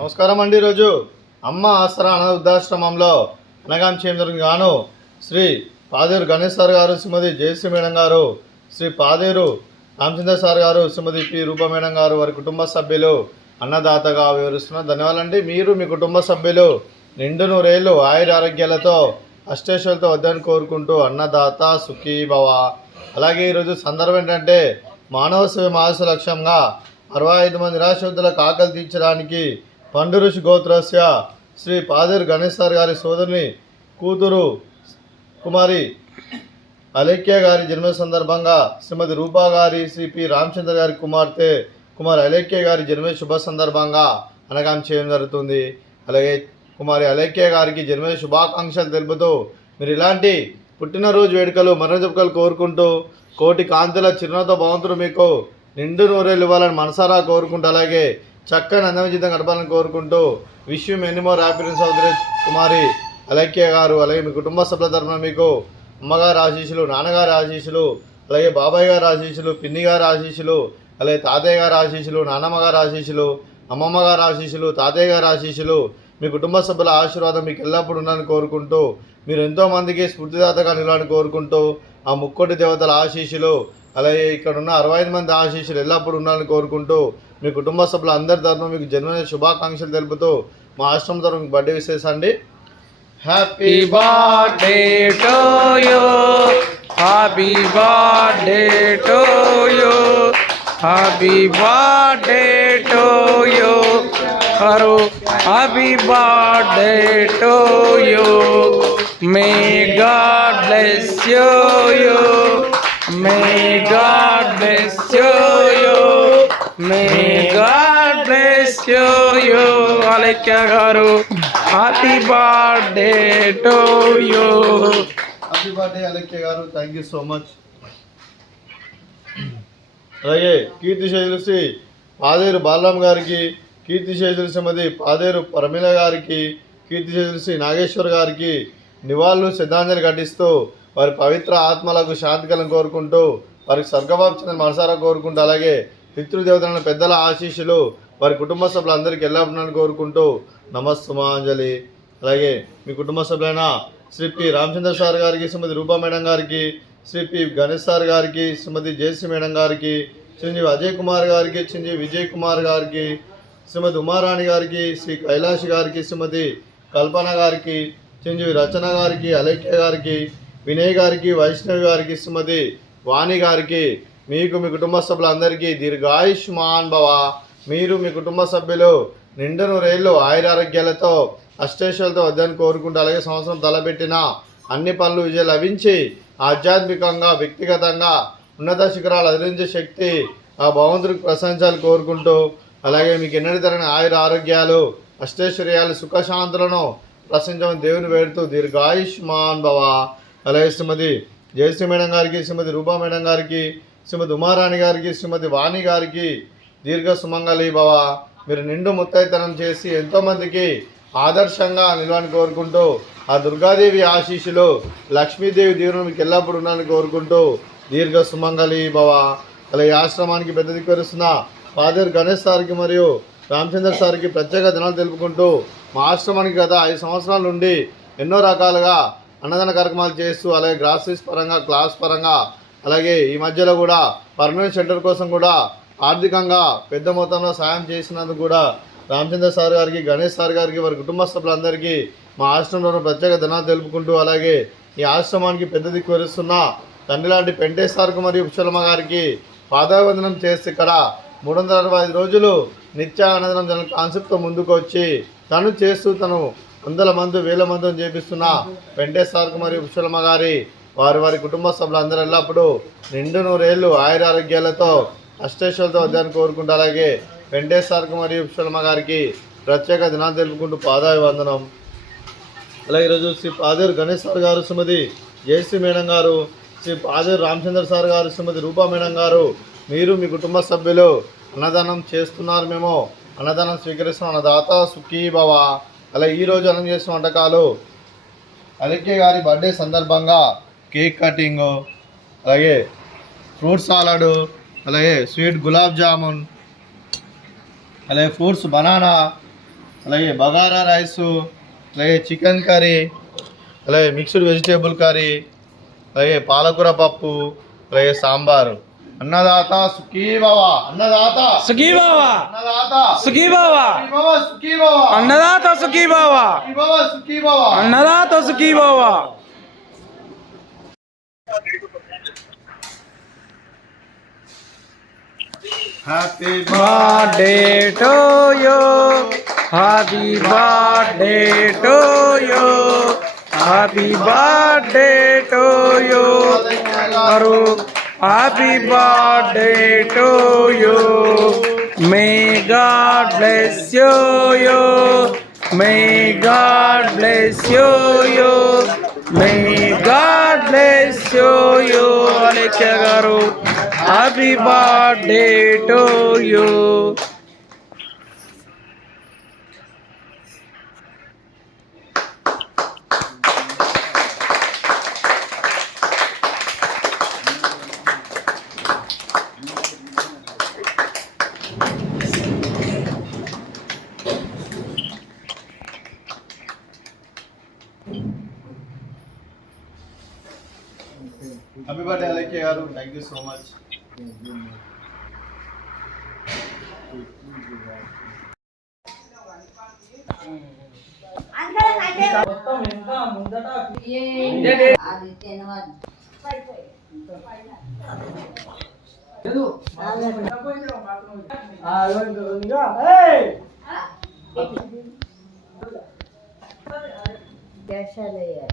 నమస్కారం అండి. ఈరోజు అమ్మ ఆసరా అనాథ వృద్ధాశ్రమంలో అనగాం చేయడం గాను శ్రీ పాదేరు గణేష్ సార్ గారు, శ్రీమతి జయశ్రీ మేడం గారు, శ్రీ పాదేరు రామచంద్ర సార్ గారు, శ్రీమతి పి రూప మేడం గారు, వారి కుటుంబ సభ్యులు అన్నదాతగా వివరిస్తున్నారు. ధన్యవాదాలండి. మీరు మీ కుటుంబ సభ్యులు నిండు నూరేళ్ళు ఆయుర ఆరోగ్యాలతో అష్టేశ్వరులతో వద్దని కోరుకుంటూ అన్నదాత సుఖీ భవ. అలాగే ఈరోజు సందర్భం ఏంటంటే మానవ సేవ మానస లక్ష్యంగా 65 మంది నిరాశ్రద్ధులకు ఆకలి తీర్చడానికి పండు ఋషి గోత్రస్య శ్రీ పాదేరు గణేష్ సార్ గారి సోదరుని కూతురు కుమారి అలేఖ్య గారి జన్మ సందర్భంగా శ్రీమతి రూపా గారి, శ్రీ పి రామచంద్ర గారి కుమార్తె కుమారి అలేఖ్య గారి జన్మ శుభ సందర్భంగా అనగాం చేయడం జరుగుతుంది. అలాగే కుమారి అలేఖ్య గారికి జన్మ శుభాకాంక్షలు తెలుపుతూ మీరు ఇలాంటి పుట్టినరోజు వేడుకలు మరణజుకలు కోరుకుంటూ కోటి కాంతుల చిరునవ్వుతో భగవంతుడు మీకు నిండు నూరేళ్ళు ఇవ్వాలని మనసారా కోరుకుంటూ అలాగే చక్కని అందమైన జీవితం గడపాలని కోరుకుంటూ wish you many more happiness సోదరి కుమారి అలేఖ్య గారు. అలాగే మీ కుటుంబ సభ్యుల తరఫున మీకు అమ్మగారి ఆశీస్సులు, నాన్నగారి ఆశీస్సులు, అలాగే బాబాయ్ గారి ఆశీస్సులు, పిన్ని గారి ఆశీస్సులు, అలాగే తాతయ్య గారి ఆశీస్సులు, నాన్నమ్మ గారి ఆశీస్సులు, అమ్మమ్మ గారి ఆశీస్సులు, తాతయ్య గారి ఆశీస్సులు, మీ కుటుంబ సభ్యుల ఆశీర్వాదం మీకు ఎల్లప్పుడూ ఉండాలని కోరుకుంటూ మీరు ఎంతోమందికి స్ఫూర్తిదాతగా నిలవాలని కోరుకుంటూ ఆ ముక్కోటి దేవతల ఆశీస్సులు, అలాగే ఇక్కడ ఉన్న 65 మంది ఆశీస్సులు ఎల్లప్పుడూ ఉండాలని కోరుకుంటూ మీ కుటుంబ సభ్యులు అందరి తరఫున మీకు జన్మదిన శుభాకాంక్షలు తెలుపుతూ మా ఆశ్రమం తరఫున మీకు బర్త్డే విశేష అండి. Happy birthday to you, happy birthday to you, happy birthday to you కరు, happy birthday to you, may God bless you, may God bless you, may God bless you. Alekhya గారు happy birthday to you. Happy birthday Alekhya గారు. Thank you so much. అలాగే కీర్తిశేషులు శ్రీ పాదేరు బాలరామ్ గారికి, కీర్తిశేషులు శ్రీమతి పాదేరు పరమిల గారికి, కీర్తిశేషులు శ్రీ నాగేశ్వర్ గారికి నివాళులు శ్రద్ధాంజలి ఘటిస్తూ వారి పవిత్ర ఆత్మలకు శాంతికలను కోరుకుంటూ వారికి స్వర్గవాప్తిని మనసారా కోరుకుంటూ అలాగే పితృదేవతలను పెద్దల ఆశీస్సులు వారి కుటుంబ సభ్యులందరికీ ఎల్లప్పుడూ కోరుకుంటూ నమస్సుమాంజలి. అలాగే మీ కుటుంబ సభ్యులైన శ్రీ పి రామచంద్ర సార్ గారికి, శ్రీమతి రూపా మేడం గారికి, శ్రీ పి గణేష్ సార్ గారికి, శ్రీమతి జయశ్రీ మేడం గారికి, చిరంజీవి అజయ్ కుమార్ గారికి, చిరంజీవి విజయ్ కుమార్ గారికి, శ్రీమతి ఉమారాణి గారికి, శ్రీ కైలాష్ గారికి, శ్రీమతి కల్పన గారికి, చిరంజీవి రచన గారికి, అలేఖ్య గారికి, వినయ్ గారికి, వైష్ణవి గారికి, శ్రీమతి వాణి గారికి, మీకు మీ కుటుంబ సభ్యులందరికీ దీర్ఘాయుష్మాన్ భవ. మీరు మీ కుటుంబ సభ్యులు నిండు నూరేళ్ళు ఆయురారోగ్యాలతో అష్టేశ్వరులతో వద్దని కోరుకుంటూ అలాగే సంవత్సరం తలపెట్టిన అన్ని పనులు విజయం లభించి ఆధ్యాత్మికంగా వ్యక్తిగతంగా ఉన్నత శిఖరాలు అధిరించే శక్తి ఆ భగవంతుడికి ప్రశంసాలు కోరుకుంటూ అలాగే మీకు ఎన్నటి తరగని ఆయుర ఆరోగ్యాలు అష్టైశ్వర్యాలు సుఖశాంతులను ప్రశంసమని దేవుని వేడుతూ దీర్ఘాయుష్మాన్ భవ. అలాగే శ్రీమతి జయశ్రీ మేడం గారికి, శ్రీమతి రూపా మేడం గారికి, శ్రీమతి ఉమారాణి గారికి, శ్రీమతి వాణి గారికి దీర్ఘ సుమంగళి భవ. మీరు నిండు ముత్తైతనం చేసి ఎంతోమందికి ఆదర్శంగా నిలవని కోరుకుంటూ ఆ దుర్గాదేవి ఆశీస్సులు, లక్ష్మీదేవి దీవులు మీకు ఎల్లప్పుడూ ఉండాలని కోరుకుంటూ దీర్ఘ సుమంగళి భవ. అలాగే ఆశ్రమానికి పెద్ద దిక్కువరుస్తున్న పాదేరు గణేష్ సార్కి మరియు రామచంద్ర సార్కి ప్రత్యేక దినాలు తెలుపుకుంటూ మా ఆశ్రమానికి గత 5 సంవత్సరాల నుండి ఎన్నో రకాలుగా అన్నదాన కార్యక్రమాలు చేస్తూ అలాగే గ్రాసరీస్ పరంగా, క్లాస్ పరంగా, అలాగే ఈ మధ్యలో కూడా పర్మనెంట్ సెంటర్ కోసం కూడా ఆర్థికంగా పెద్ద మొత్తంలో సాయం చేసినందుకు కూడా రామచంద్ర సార్ గారికి, గణేష్ సార్ గారికి, వారి కుటుంబ సభ్యులందరికీ మా ఆశ్రమంలో ప్రత్యేక ధనాలు తెలుపుకుంటూ అలాగే ఈ ఆశ్రమానికి పెద్ద దిక్కు వరుస్తున్న తండ్రి లాంటి పెంటేష్ సార్కు మరియు పుష్పలమ్మ గారికి పాదావందనం చేసి ఇక్కడ 365 రోజులు నిత్య అన్నదానం జన కాన్సెప్ట్తో ముందుకు వచ్చి తను చేస్తూ తను వందల మంది వేల మందిని చేపిస్తున్న వెంకటేష్ సార్కు మరియు పుష్పలమ్మ గారి వారి కుటుంబ సభ్యులందరూ ఎల్లప్పుడూ నిండు నూరేళ్ళు ఆయుర ఆరోగ్యాలతో అష్టేశ్వరులతో వద్దని కోరుకుంటూ అలాగే వెంకటేష్ సార్కు మరియు పుష్పలమ్మ గారికి ప్రత్యేక దినాలు తెలుపుకుంటూ పాదాభివందనం. అలాగే ఈరోజు శ్రీ పాదేరు గణేష్ సార్ గారు, శ్రీమతి జయశ్రీ మేడం గారు, శ్రీ పాదేరు రామచంద్ర సార్ గారు, శ్రీమతి రూపా మేడం గారు మీరు మీ కుటుంబ సభ్యులు అన్నదానం చేస్తున్నారు, మేము అన్నదానం స్వీకరిస్తున్నాం. అన్నదాత సుఖీ భవ. అలాగే ఈరోజు అన్నం చేసిన వంటకాలు అలేఖ్య గారి బర్త్డే సందర్భంగా కేక్ కటింగ్, అలాగే ఫ్రూట్ సాలడు, అలాగే స్వీట్ గులాబ్ జామున్, అలాగే ఫ్రూట్స్ బనానా, అలాగే బగారా రైసు, అలాగే చికెన్ కర్రీ, అలాగే మిక్స్డ్ వెజిటేబుల్ కర్రీ, అలాగే పాలకూర పప్పు, అలాగే సాంబారు. అన్నదాత సుఖీ భవ, అన్నదాత సుఖీ భవ, అన్నదాత సుఖీ భవ, సుఖీ భవ, అన్నదాత సుఖీ భవ, సుఖీ భవ, సుఖీ భవ. అన్నదాత సుఖీ భవ. Happy birthday to you, happy birthday to you, happy birthday to you గారు, happy birthday to you. May God bless you, may God bless you, may God bless you. Alekhya గారు, happy birthday to you. Happy birthday Alekhya గారు, thank you so much. कैसा ले यार